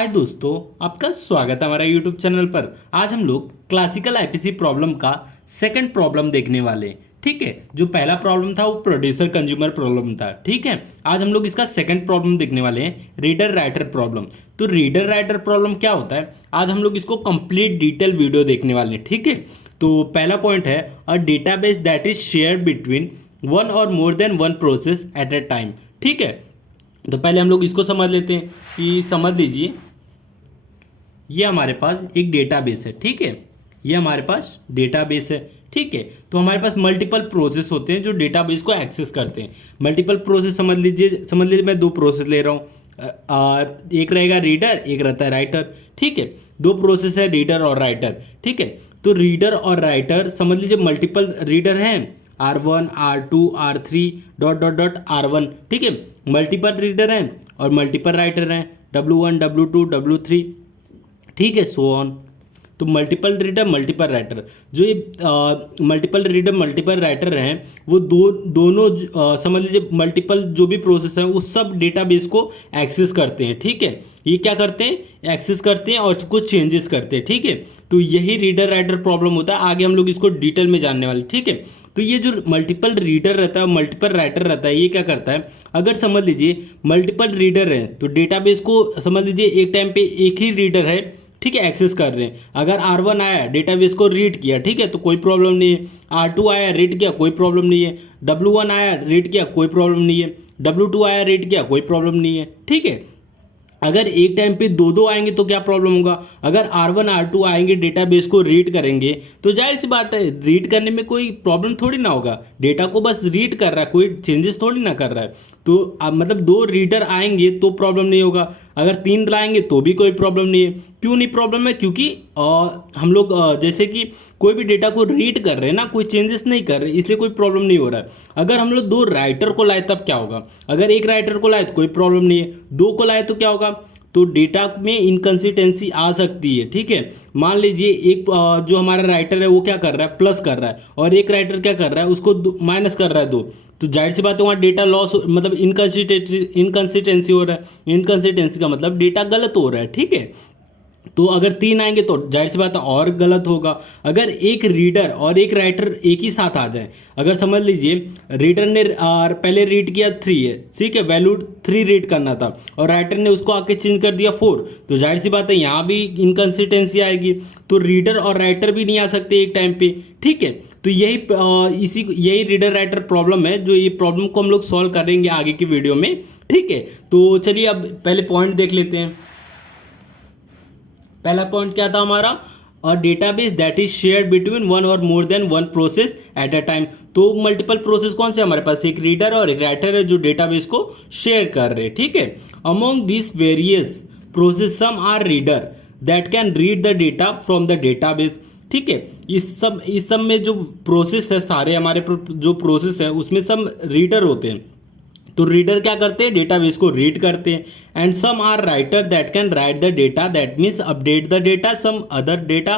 हाय दोस्तों, आपका स्वागत है हमारा यूट्यूब चैनल पर। आज हम लोग क्लासिकल आईपीसी प्रॉब्लम का सेकंड प्रॉब्लम देखने वाले हैं। ठीक है, जो पहला प्रॉब्लम था वो प्रोड्यूसर कंज्यूमर प्रॉब्लम था। ठीक है, आज हम लोग इसका सेकंड प्रॉब्लम देखने वाले हैं, रीडर राइटर प्रॉब्लम। तो रीडर राइटर प्रॉब्लम क्या होता है, आज हम लोग इसको कंप्लीट डिटेल वीडियो देखने वाले हैं। ठीक है, तो पहला पॉइंट है a database that is shared between one or more than one process at a time. ठीक है, तो पहले हम लोग इसको समझ लेते हैं कि समझ लीजिए ये हमारे पास एक डेटाबेस है। ठीक है, ये हमारे पास डेटाबेस है। ठीक है, तो हमारे पास मल्टीपल प्रोसेस होते हैं जो डेटाबेस को एक्सेस करते हैं। मल्टीपल प्रोसेस समझ लीजिए मैं दो प्रोसेस ले रहा हूँ, और एक रहेगा रीडर, एक रहता है राइटर। ठीक है, दो प्रोसेस है रीडर और राइटर। ठीक है, तो रीडर और राइटर समझ लीजिए मल्टीपल रीडर हैं, R1 R2 R3 dot dot dot R1। ठीक है, मल्टीपल रीडर हैं और मल्टीपल राइटर हैं, W1 W2 W3। ठीक है, सो ऑन। तो मल्टीपल रीडर मल्टीपल राइटर, जो ये मल्टीपल रीडर मल्टीपल राइटर हैं वो दोनों समझ लीजिए मल्टीपल जो भी प्रोसेस हैं वो सब डेटाबेस को एक्सेस करते हैं। ठीक है, ये क्या करते हैं, एक्सेस करते हैं और कुछ चेंजेस करते हैं। ठीक है, तो यही रीडर राइटर प्रॉब्लम होता है। आगे हम लोग इसको डिटेल में जानने वाले। ठीक है, तो ये जो मल्टीपल रीडर रहता है मल्टीपल राइटर रहता है, ये क्या करता है, अगर समझ लीजिए मल्टीपल रीडर है तो डेटाबेस को समझ लीजिए एक टाइम पे एक ही रीडर है, ठीक है, एक्सेस कर रहे हैं। अगर R1 आया डेटाबेस को रीड किया, ठीक है, तो कोई प्रॉब्लम नहीं है। R2 आया रीड किया, कोई प्रॉब्लम नहीं है। W1 आया रीड किया, कोई प्रॉब्लम नहीं है। W2 आया रीड किया, कोई प्रॉब्लम नहीं है। ठीक है, अगर एक टाइम पे दो दो आएंगे तो क्या प्रॉब्लम होगा। अगर R1 R2 आएंगे डेटाबेस को रीड करेंगे तो जाहिर सी बात है रीड करने में कोई प्रॉब्लम थोड़ी ना होगा, डेटा को बस रीड कर रहा है, कोई चेंजेस थोड़ी ना कर रहा है। तो मतलब दो रीडर आएंगे तो प्रॉब्लम नहीं होगा, अगर तीन लाएंगे तो भी कोई प्रॉब्लम नहीं है। क्यों नहीं प्रॉब्लम है, क्योंकि हम लोग जैसे कि कोई भी डेटा को रीड कर रहे हैं ना, कोई चेंजेस नहीं कर रहे, इसलिए कोई प्रॉब्लम नहीं हो रहा है। अगर हम लोग दो राइटर को लाए तब क्या होगा, अगर एक राइटर को लाए तो कोई प्रॉब्लम नहीं है, दो को लाए तो क्या होगा, तो डेटा में इनकन्सिस्टेंसी आ सकती है। ठीक है, मान लीजिए एक जो हमारा राइटर है वो क्या कर रहा है, प्लस कर रहा है, और एक राइटर क्या कर रहा है, उसको माइनस कर रहा है दो, तो जाहिर सी बात है वहाँ डेटा लॉस मतलब इनकन्सिस्टेंसी हो रहा है। इनकन्सिस्टेंसी का मतलब डेटा गलत हो रहा है। ठीक है, तो अगर तीन आएंगे तो जाहिर सी बात है और गलत होगा। अगर एक रीडर और एक राइटर एक ही साथ आ जाए, अगर समझ लीजिए रीडर ने पहले रीड किया 3 है, ठीक है, वैल्यू 3 रीड करना था, और राइटर ने उसको आके चेंज कर दिया 4, तो जाहिर सी बात है यहाँ भी इनकन्सिस्टेंसी आएगी। तो रीडर और राइटर भी नहीं आ सकते एक टाइम पे। ठीक है, तो यही रीडर राइटर प्रॉब्लम है, जो ये प्रॉब्लम को हम लोग सॉल्व करेंगे आगे की वीडियो में। ठीक है, तो चलिए अब पहले पॉइंट देख लेते हैं। पहला पॉइंट क्या था हमारा, और database that is shared between one or more than one process at a time. तो मल्टीपल प्रोसेस कौन से हमारे पास, एक रीडर और एक राइटर है जो डेटाबेस को शेयर कर रहे हैं। ठीक है, among this various process some are reader that can read the data from the database. ठीक है, इस सब में जो प्रोसेस है, सारे हमारे जो प्रोसेस है उसमें सब रीडर होते हैं। तो रीडर क्या करते हैं, डेटाबेस को रीड करते हैं। And some are writer that can write the data, that means update the data, some other data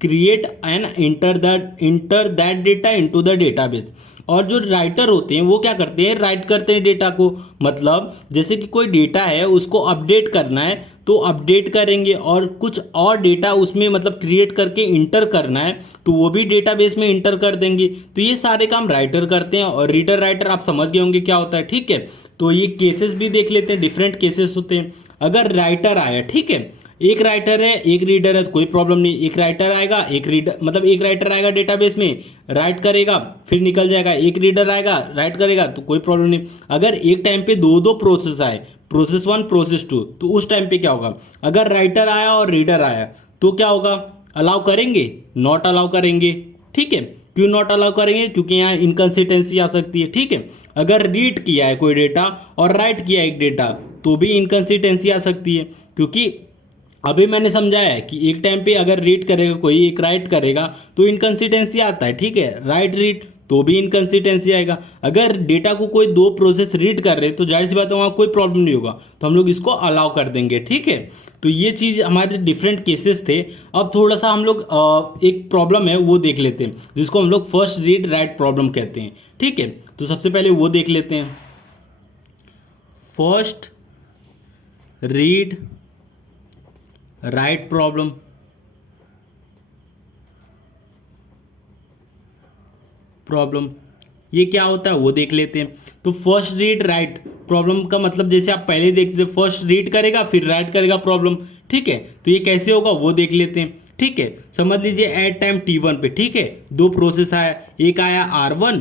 create and enter that data into the database. और जो राइटर होते हैं वो क्या करते हैं, राइट करते हैं डेटा को, मतलब जैसे कि कोई डेटा है उसको अपडेट करना है तो अपडेट करेंगे, और कुछ और डेटा उसमें मतलब क्रिएट करके इंटर करना है तो वो भी डेटाबेस में इंटर कर देंगे। तो ये सारे काम राइटर करते हैं, और रीडर राइटर आप समझ गए होंगे क्या होता है। ठीक है, तो ये केसेस भी देख लेते हैं, डिफरेंट केसेस होते हैं। अगर राइटर आया, ठीक है, एक राइटर है एक रीडर है तो कोई प्रॉब्लम नहीं, एक राइटर आएगा एक रीडर मतलब एक राइटर आएगा डेटाबेस में, राइट करेगा फिर निकल जाएगा, एक रीडर आएगा राइट करेगा तो कोई प्रॉब्लम नहीं। अगर एक टाइम पे दो दो प्रोसेस आए, प्रोसेस 1 प्रोसेस 2, तो उस टाइम पे क्या होगा, अगर राइटर आया और रीडर आया तो क्या होगा, अलाउ करेंगे, नॉट अलाउ करेंगे। ठीक है, क्यों नॉट अलाउ करेंगे, क्योंकि यहाँ इनकन्सिस्टेंसी आ सकती है। ठीक है, अगर रीड किया है कोई डेटा और राइट किया एक डेटा तो भी इनकन्सिस्टेंसी आ सकती है, क्योंकि अभी मैंने समझाया है कि एक टाइम पे अगर रीड करेगा कोई, एक राइट करेगा तो इनकन्सिस्टेंसी आता है। ठीक है, राइट रीड तो भी इनकन्सिस्टेंसी आएगा। अगर डेटा को कोई दो प्रोसेस रीड कर रहे तो जाहिर सी बात है वहाँ कोई प्रॉब्लम नहीं होगा, तो हम लोग इसको अलाउ कर देंगे। ठीक है, तो ये चीज़ हमारे डिफरेंट केसेस थे। अब थोड़ा सा हम लोग एक प्रॉब्लम है वो देख लेते हैं, जिसको हम लोग फर्स्ट रीड राइट प्रॉब्लम कहते हैं। ठीक है, तो सबसे पहले वो देख लेते हैं, फर्स्ट रीड राइट प्रॉब्लम ये क्या होता है वो देख लेते हैं। तो फर्स्ट रीड राइट प्रॉब्लम का मतलब जैसे आप पहले देखते फर्स्ट रीड करेगा फिर राइट करेगा प्रॉब्लम, ठीक है। तो ये कैसे होगा वो देख लेते हैं, ठीक है। समझ लीजिए एट टाइम t1 पे, ठीक है, दो प्रोसेस आया, एक आया r1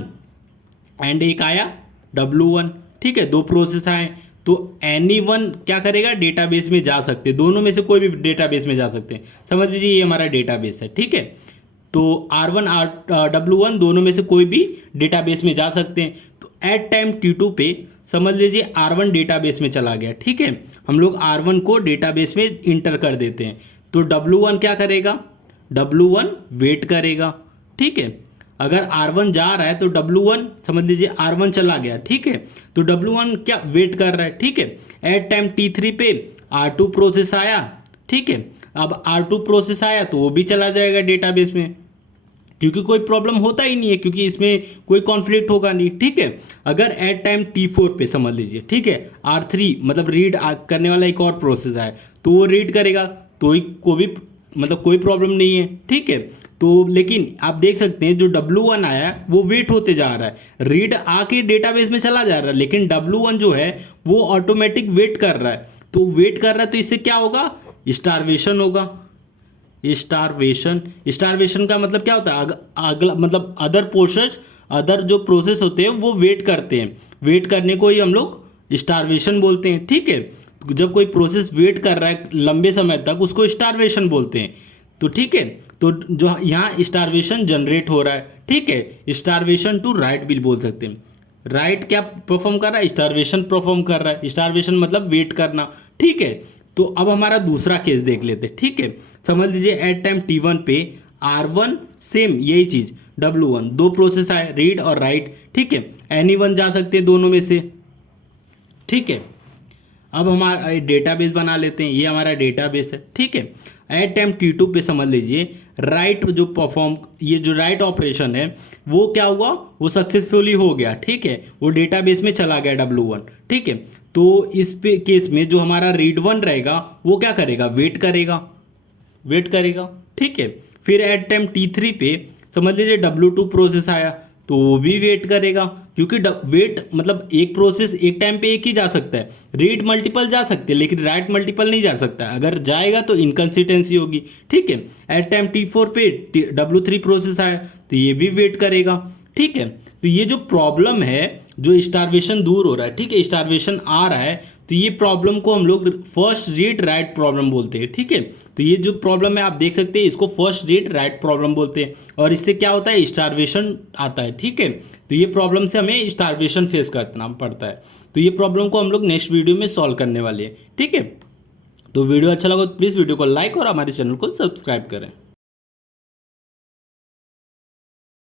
एंड एक आया w1, ठीक है, दो प्रोसेस आए। तो एनी1 क्या करेगा, डेटाबेस में जा सकते हैं, दोनों में से कोई भी डेटाबेस में जा सकते हैं। समझ लीजिए ये हमारा डेटाबेस है, ठीक है। तो R1 W1 दोनों में से कोई भी डेटाबेस में जा सकते हैं। तो एट टाइम T2 पे समझ लीजिए R1 डेटाबेस में चला गया, ठीक है। हम लोग R1 को डेटाबेस में इंटर कर देते हैं। तो W1 क्या करेगा, W1 वेट करेगा, ठीक है। अगर R1 जा रहा है तो W1 समझ लीजिए R1 चला गया, ठीक है। तो W1 क्या वेट कर रहा है, ठीक है। एट टाइम T3 पे R2 प्रोसेस आया, ठीक है। अब R2 प्रोसेस आया तो वो भी चला जाएगा डेटाबेस में, क्योंकि कोई प्रॉब्लम होता ही नहीं है, क्योंकि इसमें कोई कॉन्फ्लिक्ट होगा नहीं, ठीक है। अगर एट टाइम T4 पे समझ लीजिए, ठीक है, R3 मतलब रीड करने वाला एक और प्रोसेस है तो वो रीड करेगा, तो कोई भी मतलब कोई प्रॉब्लम नहीं है, ठीक है। तो लेकिन आप देख सकते हैं जो W1 आया वो वेट होते जा रहा है, रीड आके डेटाबेस में चला जा रहा है, लेकिन W1 जो है वो ऑटोमेटिक वेट कर रहा है। तो वेट कर रहा है तो इससे क्या होगा, स्टारवेशन होगा। स्टारवेशन का मतलब क्या होता है, अगला मतलब अदर जो प्रोसेस होते हैं वो वेट करते हैं, वेट करने को ही हम लोग स्टारवेशन बोलते हैं, ठीक है। जब कोई प्रोसेस वेट कर रहा है लंबे समय तक उसको स्टारवेशन बोलते हैं। तो ठीक है, तो जो यहाँ स्टारवेशन जनरेट हो रहा है, ठीक है, स्टारवेशन टू राइट भी बोल सकते हैं। राइट क्या परफॉर्म कर रहा है, स्टारवेशन परफॉर्म कर रहा है, स्टारवेशन मतलब वेट करना, ठीक है। तो अब हमारा दूसरा केस देख लेते हैं, ठीक है। समझ लीजिए एट टाइम T1 पे R1 सेम यही चीज W1 दो प्रोसेस आए, रीड और राइट, ठीक है। एनी1 जा सकते हैं दोनों में से, ठीक है। अब हमारा डेटाबेस बना लेते हैं, ये हमारा डेटाबेस है, ठीक है। एट टाइम T2 पे समझ लीजिए राइट जो परफॉर्म ये जो राइट ऑपरेशन है वो क्या हुआ, वो सक्सेसफुली हो गया, ठीक है, वो डेटाबेस में चला गया W1, ठीक है। तो इस पे केस में जो हमारा रीड वन रहेगा वो क्या करेगा, वेट करेगा, ठीक है। फिर एट टाइम T3 पे समझ लीजिए W2 प्रोसेस आया तो वो भी वेट करेगा, क्योंकि वेट मतलब एक प्रोसेस एक टाइम पे एक ही जा सकता है, रीड मल्टीपल जा सकते हैं लेकिन राइट मल्टीपल नहीं जा सकता, अगर जाएगा तो इनकन्सिस्टेंसी होगी, ठीक है। एट टाइम T4 पे W3 प्रोसेस आया तो ये भी वेट करेगा, ठीक है। तो ये जो प्रॉब्लम है, जो स्टारवेशन दूर हो रहा है, ठीक है, स्टारवेशन आ रहा है, तो ये प्रॉब्लम को हम लोग फर्स्ट रीड राइट प्रॉब्लम बोलते हैं, ठीक है। तो ये जो प्रॉब्लम है आप देख सकते हैं इसको फर्स्ट रीड राइट प्रॉब्लम बोलते हैं, और इससे क्या होता है, स्टारवेशन आता है, ठीक है। तो ये प्रॉब्लम से हमें स्टारवेशन फेस करना पड़ता है। तो ये प्रॉब्लम को हम लोग नेक्स्ट वीडियो में सॉल्व करने वाले हैं, ठीक है। तो वीडियो अच्छा लगा तो प्लीज़ वीडियो को लाइक और हमारे चैनल को सब्सक्राइब करें।